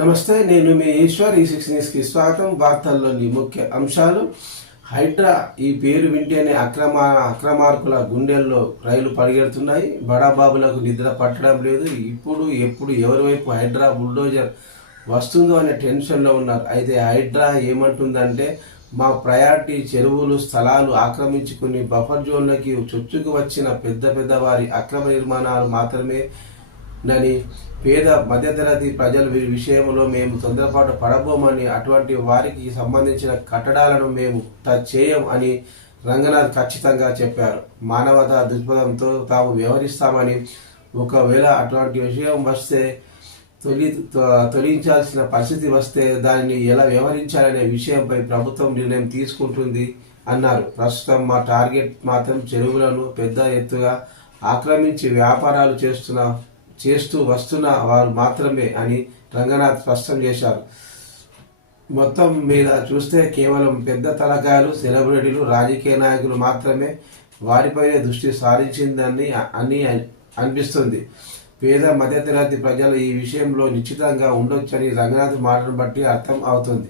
నమస్తే, నేను మీ ఈశ్వర్. ఈ6 న్యూస్కి స్వాగతం. వార్తల్లోని ముఖ్య అంశాలు. హైడ్రా ఈ పేరు వింటేనే అక్రమార్కుల గుండెల్లో రైలు పరిగెడుతున్నాయి. బడాబాబులకు నిద్ర పట్టడం లేదు. ఎప్పుడు ఎవరి వైపు హైడ్రా బుల్డోజర్ వస్తుందో అనే టెన్షన్లో ఉన్నారు. అయితే హైడ్రా ఏమంటుందంటే, మా ప్రయారిటీ చెరువులు, స్థలాలు ఆక్రమించుకుని బఫర్ జోన్లకి చొచ్చుకు వచ్చిన పెద్ద వారి అక్రమ నిర్మాణాలు మాత్రమే నని, పేద మధ్యతరగతి ప్రజల విషయంలో మేము తొందరపాటు పడబోమని, అటువంటి వారికి సంబంధించిన కట్టడాలను మేము టచ్ చేయం అని రంగనాథ్ ఖచ్చితంగా చెప్పారు. మానవతా దృక్పథంతో తాము వ్యవహరిస్తామని, ఒకవేళ అటువంటి విషయం వస్తే తొలగించాల్సిన పరిస్థితి వస్తే దానిని ఎలా వ్యవహరించాలనే విషయంపై ప్రభుత్వం నిర్ణయం తీసుకుంటుంది అన్నారు. ప్రస్తుతం మా టార్గెట్ మాత్రం చెరువులను పెద్ద ఎత్తుగా ఆక్రమించి వ్యాపారాలు చేస్తూ వస్తున్న వారు మాత్రమే అని రంగనాథ్ స్పష్టం చేశారు. మొత్తం మీద చూస్తే కేవలం పెద్ద తలకాయలు, సెలబ్రిటీలు, రాజకీయ నాయకులు మాత్రమే వారిపైనే దృష్టి సారించిందని అనిపిస్తుంది. పేద మధ్యతరగతి ప్రజలు ఈ విషయంలో నిశ్చితంగా ఉండొచ్చని రంగనాథ్ మాటను బట్టి అర్థం అవుతుంది.